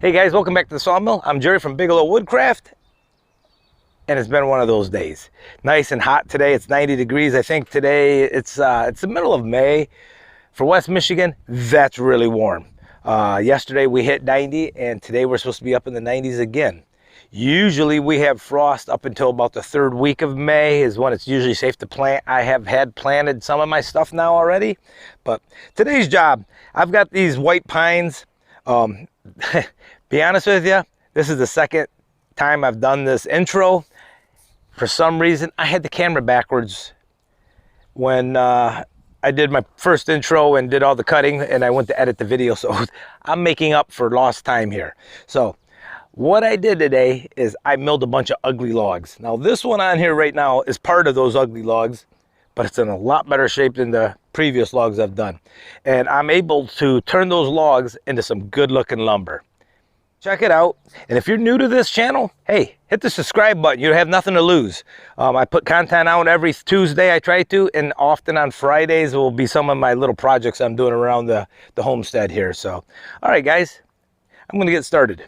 Hey guys, welcome back to the Sawmill. I'm Jerry from Bigelowwoodcraft, and it's been one of those days. Nice and hot today. It's 90 degrees. I think today it's the middle of May. For West Michigan, that's really warm. Yesterday we hit 90, and today we're supposed to be up in the 90s again. Usually we have frost up until about the third week of May is when it's usually safe to plant. I have had planted some of my stuff now already, but today's job, I've got these white pines. Be honest with you, this is the second time I've done this intro. For some reason, I had the camera backwards when I did my first intro and did all the cutting, and I went to edit the video, so I'm making up for lost time here. So what I did today is I milled a bunch of ugly logs. Now this one on here right now is part of those ugly logs, but it's in a lot better shape than the previous logs I've done. And I'm able to turn those logs into some good looking lumber. Check it out. And if you're new to this channel, hey, hit the subscribe button. You have nothing to lose. I put content out every Tuesday, I try to, and often on Fridays will be some of my little projects I'm doing around the homestead here. So, all right, guys, I'm gonna get started.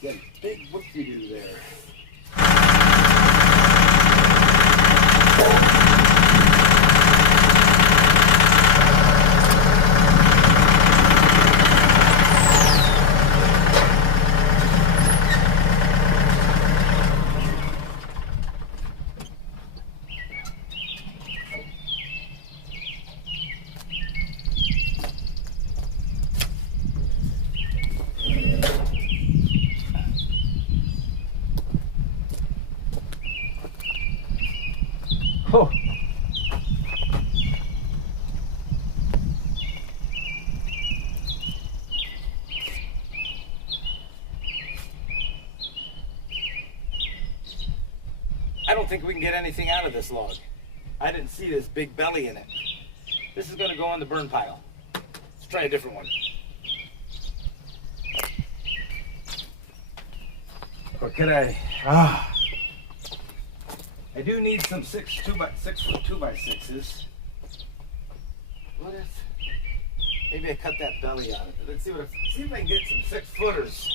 Got a big whoop-de-doo there. Oh. I don't think we can get anything out of this log. I didn't see this big belly in it. This is going to go on the burn pile. Let's try a different one. Or could I? I do need some 6 foot 2x6s. What if? Maybe I cut that belly out of it. Let's see if I can get some 6-footers.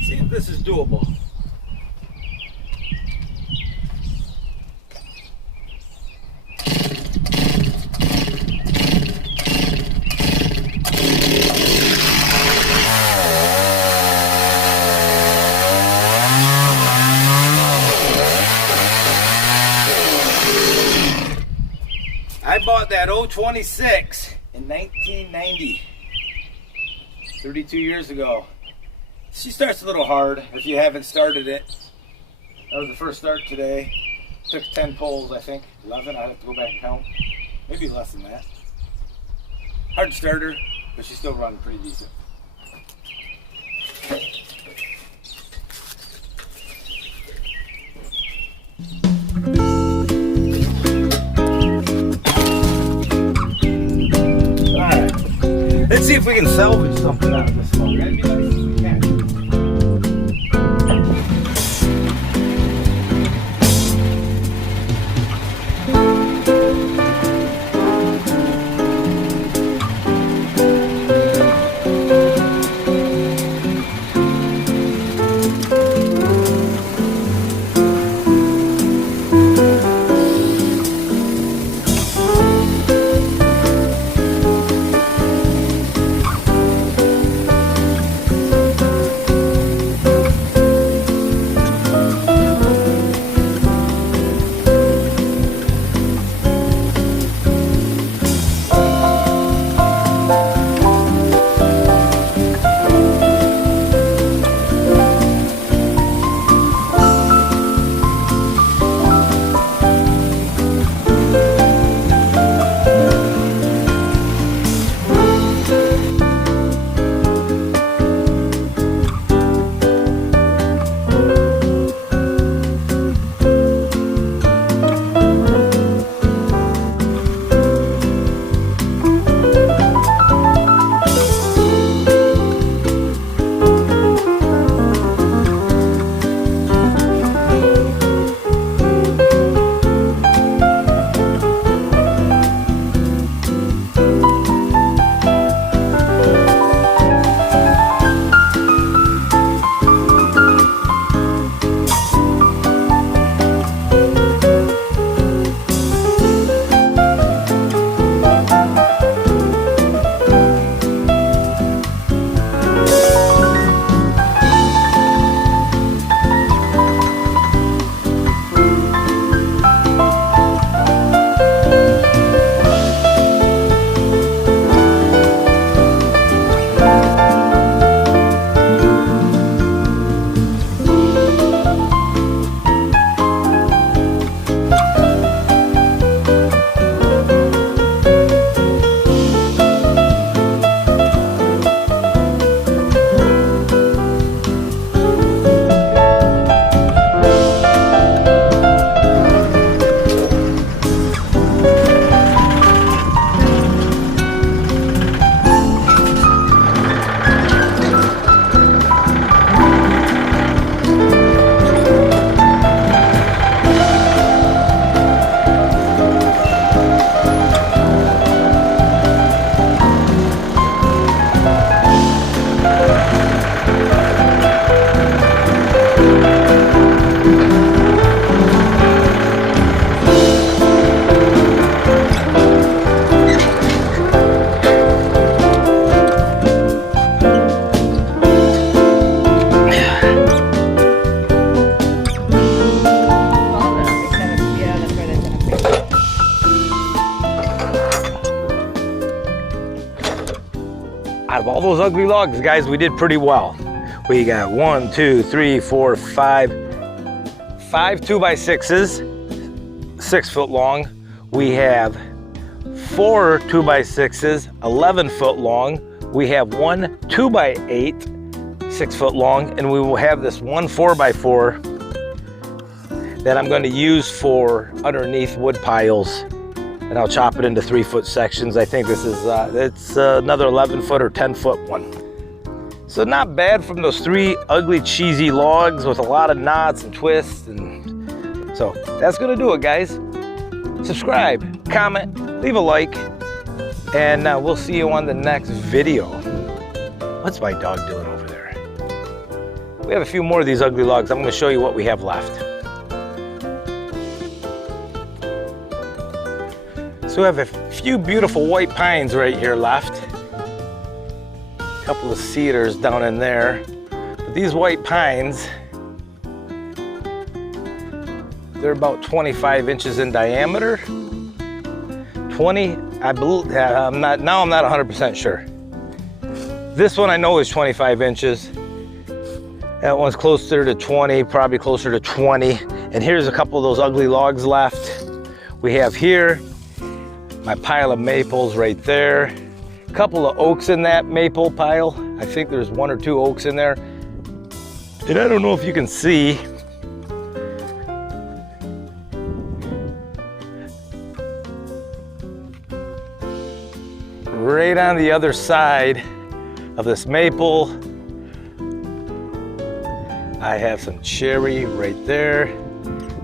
See if this is doable. I bought that 026 in 1990, 32 years ago. She starts a little hard if you haven't started it. That was the first start today. Took 10 pulls, I think. 11, I'd have to go back and count. Maybe less than that. Hard starter, but she's still running pretty decent. Alright, let's see if we can salvage something out of this log. Gotta be nice as we can. of all those ugly logs, guys, we did pretty well. We got 1, 2, 3, 4, 5 2x6s, 6 foot long. We have 4 2x6s, 11 foot long. We have 1 2x8, 6 foot long, and we will have this 1 4x4 that I'm going to use for underneath wood piles, and I'll chop it into 3 foot sections. I think this is it's another 11 foot or 10 foot one. So not bad from those 3 ugly cheesy logs with a lot of knots and twists. And so that's going to do it, guys. Subscribe, comment, leave a like, and we'll see you on the next video. What's my dog doing over there? We have a few more of these ugly logs. I'm going to show you what we have left. So we have a few beautiful white pines right here left. A couple of cedars down in there. But these white pines, they're about 25 inches in diameter. 20, I believe, I'm not 100% sure. This one I know is 25 inches. That one's closer to 20, probably closer to 20. And here's a couple of those ugly logs left. We have here my pile of maples right there. A couple of oaks in that maple pile. I think there's 1 or 2 oaks in there. And I don't know if you can see. Right on the other side of this maple, I have some cherry right there.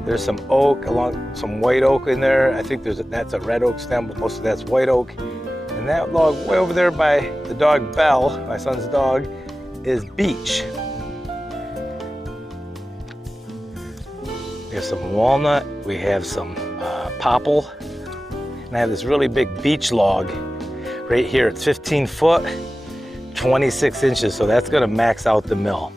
There's some oak, some white oak in there. I think that's a red oak stem, but most of that's white oak. And that log way over there by the dog Belle, my son's dog, is beech. We have some walnut, we have some popple, and I have this really big beech log right here. It's 15 foot, 26 inches, so that's gonna max out the mill.